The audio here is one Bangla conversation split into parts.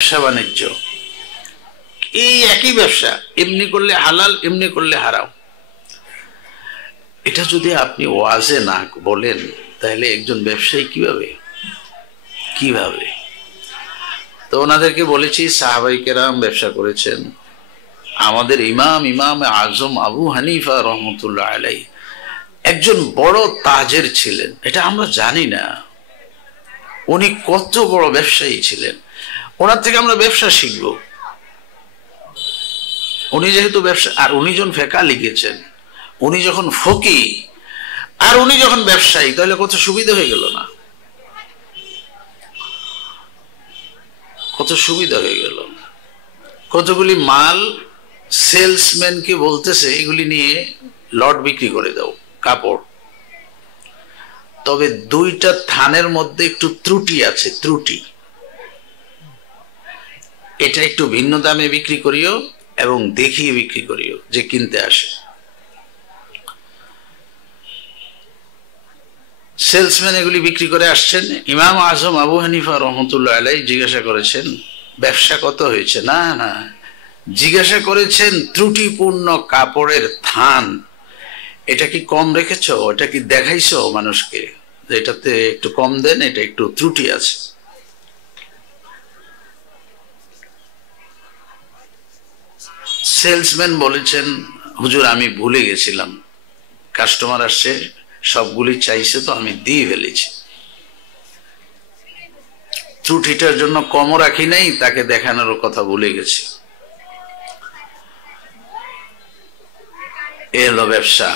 ব্যবসা বাণিজ্য এই একই ব্যবসা, এমনি করলে হালাল এমনি করলে হারাম। এটা যদি আপনি ওয়াজে না বলেন তাহলে একজন ব্যবসায়ী কিভাবে তো ওনাদেরকে বলেছি সাহাবায়ে কেরাম ব্যবসা করেছেন। আমাদের ইমাম আজম আবু হানিফা রহমতুল্লাহ আলাইহি একজন বড় তাজের ছিলেন, এটা আমরা জানি না। উনি কত বড় ব্যবসায়ী ছিলেন, ওনার থেকে আমরা ব্যবসা শিখব। উনি যেহেতু ব্যবসা, আর উনি যখন ফিকহ লিখেছেন, উনি যখন ফকি আর উনি যখন ব্যবসায়ী, তাহলে কত সুবিধা হয়ে গেল না? কত সুবিধা হয়ে গেল। কতগুলি মাল সেলসম্যানকে বলতেছে এগুলি নিয়ে লট বিক্রি করে দাও, কাপড়। তবে দুইটা থানের মধ্যে একটু ত্রুটি আছে, ত্রুটি, এটা একটু ভিন্ন দামে বিক্রি করিও এবং দেখিয়ে বিক্রি করিও যে কিনতে আসে। সেলসম্যান এগুলি বিক্রি করে আসছেন। ইমাম আজম আবু হানিফা রহমতুল্লাহ আলাইহি জিজ্ঞাসা করেছেন ব্যবসা কত হয়েছে? না না, জিজ্ঞাসা করেছেন ত্রুটিপূর্ণ কাপড়ের থান, এটা কি কম রেখেছো? এটা কি দেখাইছো মানুষকে যে এটাতে একটু কম দেন, এটা একটু ত্রুটি আছে? সেলসম্যান বলেছেন হুজুর আমি ভুলে গেছিলাম, কাস্টমার আসছে সবগুলি চাইছে তো আমি দিয়ে ফেলেছি, ত্রুটিটার জন্য কমও রাখি নাই, তাকে দেখানোর কথা ভুলে গেছি। এ হলো ব্যবসা।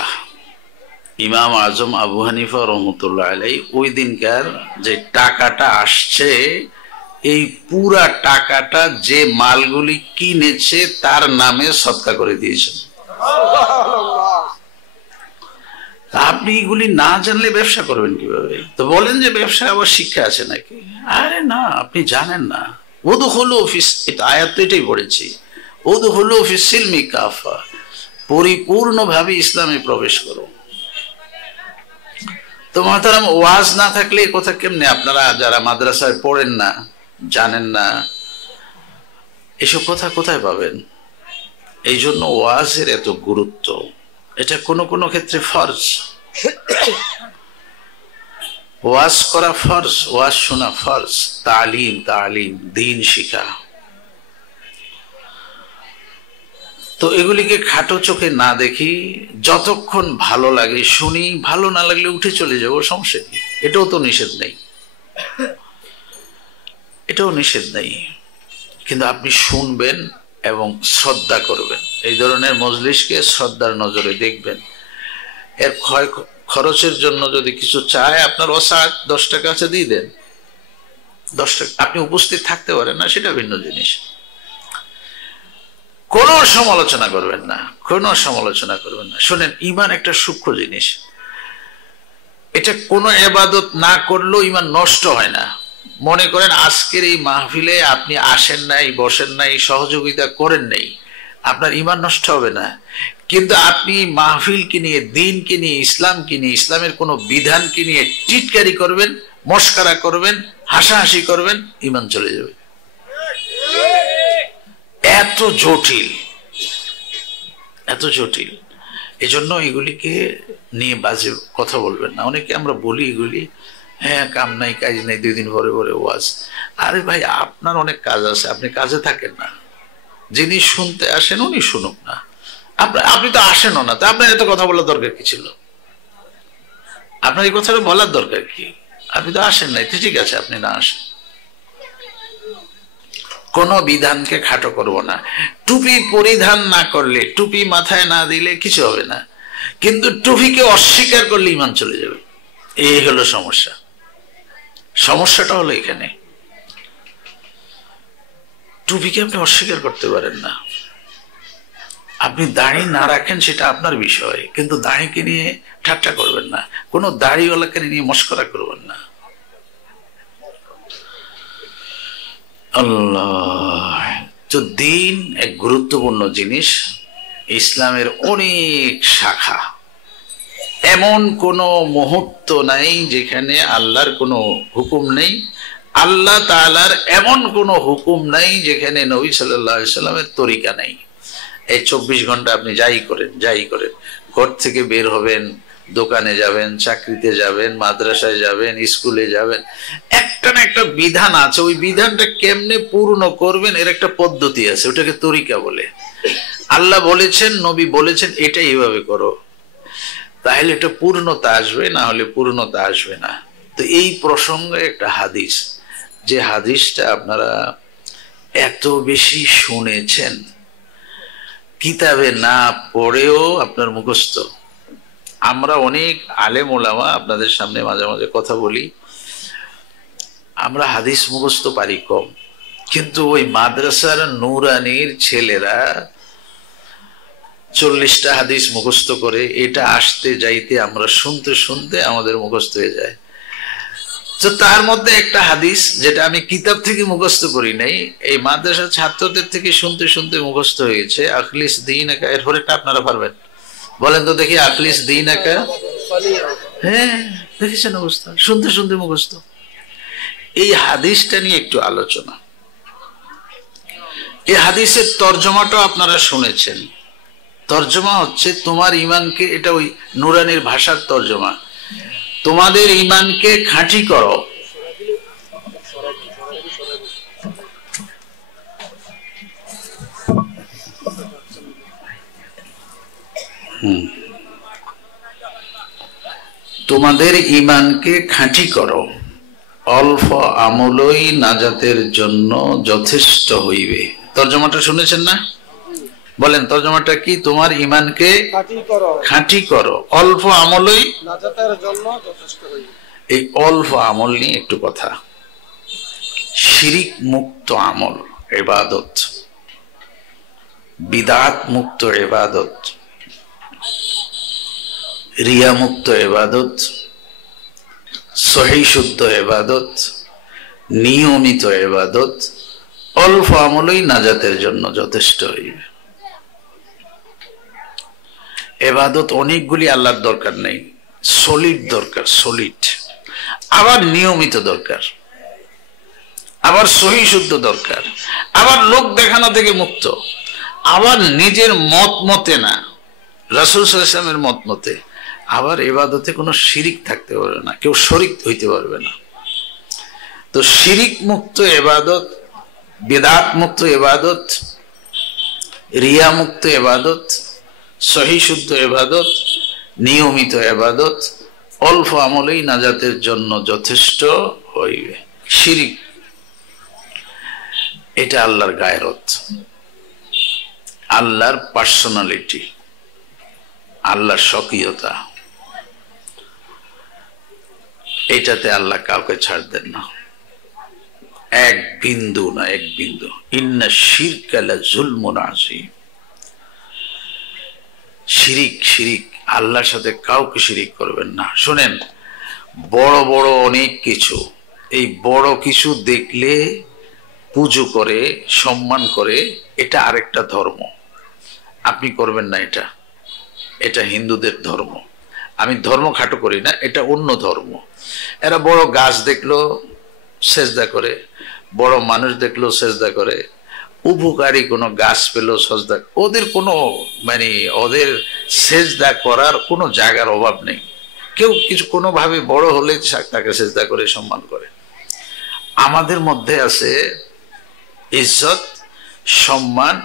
ইমাম আজম আবু হানিফা রহমতুল্লাহ আলাইহি ওই দিনকার যে টাকাটা আসছে, এই পুরা টাকাটা যে মালগুলি কিনেছে তার নামে সদকা করে দিয়েছেন। আপনি এগুলি না জানলে ব্যবসা করবেন কিভাবে? তো বলেন যে ব্যবসা আবার শিক্ষা আছে নাকি? আরে না, আপনি জানেন না। উদখুলু ফিস, এটা আয়াত তো এটাই পড়েছি, উদখুলু ফিস সিলমি কাফা, পরিপূর্ণভাবে ইসলামে প্রবেশ করো। তো মহতারাম, ওয়াজ না থাকলে এই কথা কেমনে? আপনারা যারা মাদ্রাসায় পড়েন না, জানেন না, এসব কথা কোথায় পাবেন? এই জন্য ওয়াজের এত গুরুত্ব। এটা কোনো কোনো ক্ষেত্রে ফরজ, ওয়াজ করা ফরজ, ওয়াজ শোনা ফরজ, তালিম দ্বীন শিখা। তো এগুলিকে খাটো চোখে না দেখি, যতক্ষণ ভালো লাগে শুনি, ভালো না লাগলে উঠে চলে যাবো, সমস্যা কি? এটাও তো নিষেধ নেই, এটাও নিষেধ নেই। কিন্তু আপনি শুনবেন এবং শ্রদ্ধা করবেন। এই ধরনের মজলিসকে শ্রদ্ধার নজরে দেখবেন। এর খরচের জন্য যদি কিছু চায়, আপনার ওসাত 10 টাকা আছে দিয়ে দেন, 10 টাকা। আপনি উপস্থিত থাকতে পারেন না, সেটা ভিন্ন জিনিস। কোনো সমালোচনা করবেন না, কোনো সমালোচনা করবেন না। শোনেন, ঈমান একটা সূক্ষ্ম জিনিস, এটা কোনো ইবাদত না করলেও ঈমান নষ্ট হয় না। মনে করেন আজকের এই মাহফিলে আপনি আসেন নাই, বসেন নাই, সহযোগিতা করেন নাই, আপনার ঈমান নষ্ট হবে না। কিন্তু আপনি মাহফিলকে নিয়ে, দ্বীনকে নিয়ে, ইসলামকে নিয়ে, ইসলামের কোনো বিধানকে নিয়ে টিটকারি করবেন, মস্করা করবেন, হাসাহাসি করবেন, ঈমান চলে যাবে। এত জটিল, এত জটিল। এজন্য এগুলিকে নিয়ে বাজে কথা বলবেন না। অনেকে আমরা বলি এগুলি, হ্যাঁ কাম নাই কাজ নাই, 2 দিন পরে পরে ওয়াজ। আরে ভাই, আপনার অনেক কাজ আছে, আপনি কাজে থাকেন না। যিনি শুনতে আসেন উনি শুনুক না, আপনি তো আসেনও না, তা আপনার এত কথা বলার দরকার কি ছিল? আপনার এই কথাটা বলার দরকার কি? আপনি তো আসেন নাই, ঠিক আছে, আপনি না আসেন। কোন বিধানকে খাটো করব না। টুপি পরিধান না করলে, টুপি মাথায় না দিলে কিছু হবে না, কিন্তু টুপিকে অস্বীকার করলে ঈমান চলে যাবে। এই হলো সমস্যা। সমস্যাটা হলো এখানে, টুপিকে আপনি অস্বীকার করতে পারেন না। আপনি দাড়ি না রাখেন সেটা আপনার বিষয়, কিন্তু দাড়িকে নিয়ে ঠাট্টা করবেন না, কোনো দাড়িওয়ালাকে নিয়ে মস্করা করবেন না। আল্লাহ। তো দ্বীন এক গুরুত্বপূর্ণ জিনিস। ইসলামের অনেক শাখা, এমন কোনো মুহূর্ত নাই যেখানে আল্লাহর কোনো হুকুম নেই আল্লাহ তাআলার এমন কোনো হুকুম নাই যেখানে নবী সাল্লাল্লাহু আলাইহি সাল্লামের তরিকা নাই। এই 24 ঘন্টা আপনি যাই করেন ঘর থেকে বের হবেন, দোকানে যাবেন, চাকরিতে যাবেন, মাদ্রাসায় যাবেন, স্কুলে যাবেন, একটা না একটা বিধান আছে। ওই বিধানটা কেমনে পূর্ণ করবেন এর একটা পদ্ধতি আছে, ওটাকে তরিকা বলে। আল্লাহ বলেছেন, নবী বলেছেন, এটা এইভাবে করো, তাহলে এটা পূর্ণতা আসবে, না হলে পূর্ণতা আসবে না। তো এই প্রসঙ্গে একটা হাদিস, যে হাদিসটা আপনারা এত বেশি শুনেছেন, কিতাবে না পড়েও আপনার মুখস্থ। আমরা অনেক আলেম ওলামা আপনাদের সামনে মাঝে মাঝে কথা বলি, আমরা হাদিস মুখস্থ পারি কম, কিন্তু ওই মাদ্রাসার নুরানির ছেলেরা 40টা হাদিস মুখস্থ করে, এটা আসতে যাইতে আমরা শুনতে শুনতে আমাদের মুখস্থ হয়ে যায়। তো তার মধ্যে একটা হাদিস যেটা আমি কিতাব থেকে মুখস্থ করি নাই, এই মাদ্রাসার ছাত্রদের থেকে শুনতে শুনতে মুখস্থ হয়েছে। আখলিস দীনাকা, এর পরেরটা আপনারা পারবেন, বলেন তো দেখি। আখলিস দীনাকা, হ্যাঁ দেখেছেন অবস্থা, শুনতে শুনতে মুখস্থ। এই হাদিসটা নিয়ে একটু আলোচনা। এই হাদিসের তর্জমাটাও আপনারা শুনেছেন। তর্জমা হচ্ছে তোমার ইমানকে, এটা ওই নুরানির ভাষার তর্জমা, তোমাদের ইমানকে খাঁটি করো। তোমাদের ইমানকে খাঁটি করো, অল্প আমলই নাজাতের জন্য যথেষ্ট হইবে। তর্জমাটা শুনেছেন না? বলেন তর্জমাটা কি? তোমার ইমানকে খাঁটি করো, অল্প আমলই নাজাতের জন্য যথেষ্ট হইবে। এই অল্প আমল নিয়ে একটু কথা। শিরিক মুক্ত আমল ইবাদত, বিদআত মুক্ত ইবাদত, রিয়া মুক্ত ইবাদত, সহিহ শুদ্ধ ইবাদত, নিয়মিত ইবাদত, অল্প আমলই নাজাতের জন্য যথেষ্ট হইবে। ইবাদত অনেকগুলি আল্লাহর দরকার নেই, সলিড দরকার, সলিড। আবার নিয়মিত দরকার, আবার সহিহ শুদ্ধ দরকার, আবার লোক দেখানো থেকে মুক্ত, আবার নিজের মত মতে না, রাসূল সাল্লাল্লাহু আলাইহি ওয়াসাল্লামের মত মতে। আবার ইবাদতে কোনো শিরিক থাকতে পারবে না, কেউ শরিক হইতে পারবে না। তো শিরিক মুক্ত ইবাদত, বিদআত মুক্ত ইবাদত, রিয়া মুক্ত ইবাদত, সহিহ শুদ্ধ ইবাদত, নিয়মিত ইবাদত, অল্প আমলেই নাজাতের জন্য যথেষ্ট হইবে। শিরিক এটা আল্লাহর গায়রত, আল্লাহর পার্সোনালিটি, আল্লাহর স্বকীয়তা। এটাতে আল্লাহ কাউকে ছাড় দেন না, এক বিন্দু না, এক বিন্দু। ইন্না শিরকা লাযুলমুন আযীম। শিরিক, শিরিক, আল্লাহর সাথে কাউকে শিরিক করবেন না। শুনেন, বড় বড় অনেক কিছু, এই বড় কিছু দেখলে পুজো করে, সম্মান করে, এটা আরেকটা ধর্ম। আপনি করবেন না এটা, এটা হিন্দুদের ধর্ম। আমি ধর্ম খাটো করি না, এটা অন্য ধর্ম। এরা বড় গাছ দেখলো সেজদা করে, বড় মানুষ দেখলো সেজদা করে, উপকারী কোনো গাছ পেলো সেজদা। ওদের কোনো মানে ওদের সেজদা করার কোনো জায়গার অভাব নেই। কেউ কিছু কোনোভাবে বড় হলে তাকে সেজদা করে সম্মান করে। আমাদের মধ্যে আছে ইজ্জত, সম্মান,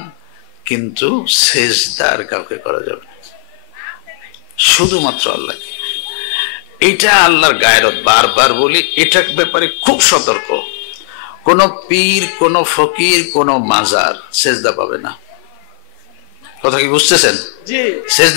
কিন্তু সেজদা আর কাউকে করা যাবে না, শুধুমাত্র আল্লাহকে। এটা আল্লাহর গায়রত। বারবার বলি, এটার ব্যাপারে খুব সতর্ক। কোন পীর, কোন ফকির, কোন মাজার সেজদা পাবে না। কথা কি বুঝতেছেন? জি। সেজদা